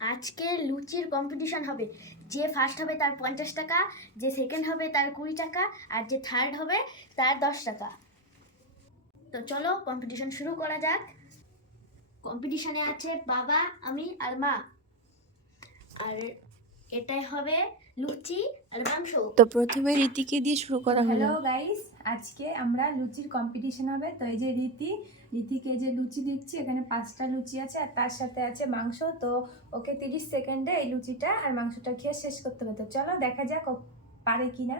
আজকে লুচির কম্পিটিশন হবে। যে ফার্স্ট হবে তার পঞ্চাশ টাকা, যে সেকেন্ড হবে তার কুড়ি টাকা, আর যে থার্ড হবে তার দশ টাকা। তো চলো কম্পিটিশন শুরু করা যাক। কম্পিটিশনে আছে বাবা, আমি আর মা। আর এটাই হবে লুচি আর মাংস। তো প্রথমে রীতিকে দিয়ে শুরু করা হ্যালো হলো গাইস আজকে আমরা লুচির কম্পিটিশন হবে। তো এই যে রীতি রীতিকে যে লুচি দিচ্ছি এখানে পাঁচটা লুচি আছে আর তার সাথে আছে মাংস। তো ওকে তিরিশ সেকেন্ডে এই লুচিটা আর মাংসটা খেয়ে শেষ করতে হবে। তো চলো দেখা যাক ও পারে কি না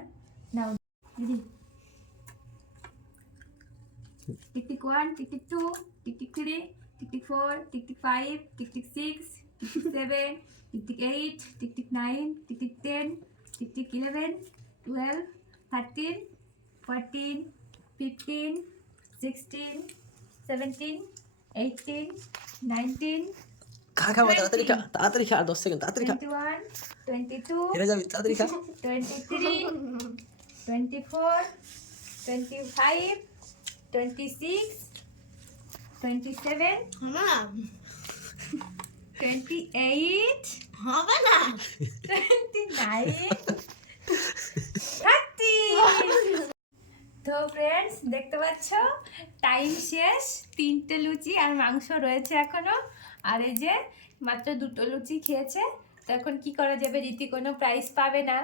নাও দিদি টিকটিক ওয়ান টিকটিক টু টিকটিক থ্রি টিকটিক ফোর টিকটিক ফাইভ টিকটিক সিক্স সেভেন টিকটিক এইট টিকটিক নাইন টিকটিক ten টিকটিক eleven twelve thirteen fourteen fifteen sixteen seventeen eighteen nineteen খা খা তাড়াতাড়ি খা তাড়াতাড়ি খা আর দশ সেকেন্ড তাড়াতাড়ি খা টোয়েন্টি টু হেরে যাবি তাড়াতাড়ি খা twenty three twenty four twenty five twenty six twenty seven twenty eight হবে না। টোয়েন্টি নাইন থার্টি তো ফ্রেন্ডস দেখতে পাচ্ছ? টাইম শেষ। তিনটে লুচি আর মাংস রয়েছে এখনও। আর এই যে মাত্র দুটো লুচি খেয়েছে। তো এখন কি করা যাবে? রীতি কোনো প্রাইজ পাবে না।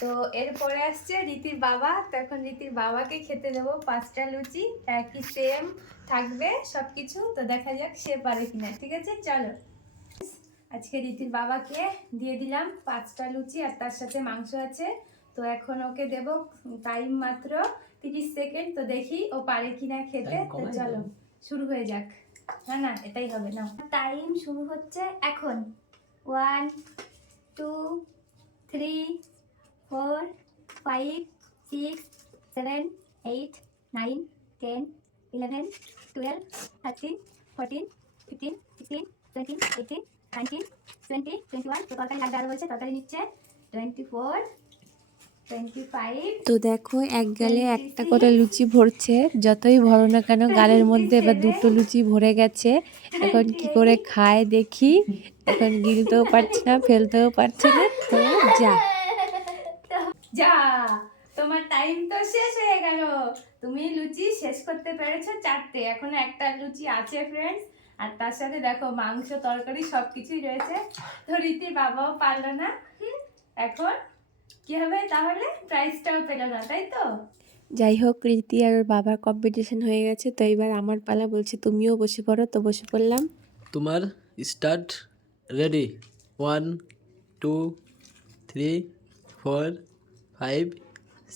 তো এরপরে আসছে রীতির বাবা। তো এখন রীতির বাবাকে খেতে দেবো পাঁচটা লুচি। একই সেম থাকবে সব কিছু তো দেখা যাক সে পারে কিনা। ঠিক আছে? চলো। আজকে রীতির বাবাকে দিয়ে দিলাম পাঁচটা লুচি আর তার সাথে মাংস আছে। তো এখন ওকে দেব টাইম মাত্র তিরিশ সেকেন্ড। তো দেখি ও পারে কিনা খেতে। তো চলো শুরু হয়ে যাক। না না এটাই হবে না টাইম শুরু হচ্ছে এখন। One two three four five six seven eight nine ten eleven twelve thirteen fourteen fifteen sixteen seventeen eighteen nineteen twenty twenty one তো তরকারি লাগবে আরও বলছে তরকারি নিচ্ছে। টোয়েন্টি ফোর তো দেখো এক গালে একটা করে লুচি ভরছে। যতই ভরো না কেন গালের মধ্যে এবার দুটো লুচি ভরে গেছে। এখন কি করে খায় দেখি। এখন গিলতেও পারছে না ফেলতেও পারছে না। তো যা। যা তোমার টাইম তো শেষ হয়ে গেল। তুমি লুচি শেষ করতে পেরেছ চারটে। এখনও একটা লুচি আছে ফ্রেন্ডস আর তার সাথে দেখো মাংস তরকারি সব কিছুই রয়েছে। তো রীতির বাবাও পারল না। এখন কি হবে তাহলে? প্রাইজটাও পেল না তাই তো? যাই হোক রীতি আর ওর বাবার কম্পিটিশন হয়ে গেছে তো এবার আমার পালা বলছে তুমিও বসে পড়ো তো বসে পড়লাম। তোমার start ready one two three four five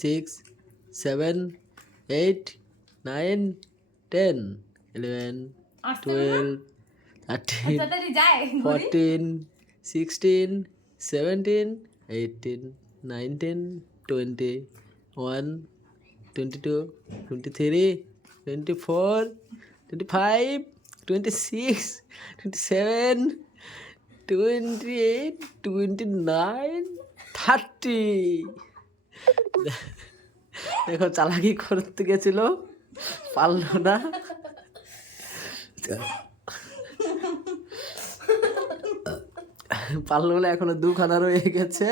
six seven eight nine ten eleven? Twelve thirteen fourteen sixteen seventeen eighteen nineteen twenty one twenty two twenty three twenty four twenty five twenty six twenty seven twenty eight twenty nine thirty দেখো চালাকি করতে গেছিল পারল না। পারল না এখনও দুখানা রয়ে গেছে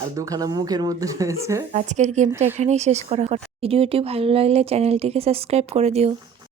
আর দুখানা মুখের মধ্যে রয়েছে। আজকের গেমটা এখানেই শেষ করা। কথা ভিডিওটি ভালো লাগলে চ্যানেলটিকে সাবস্ক্রাইব করে দিও।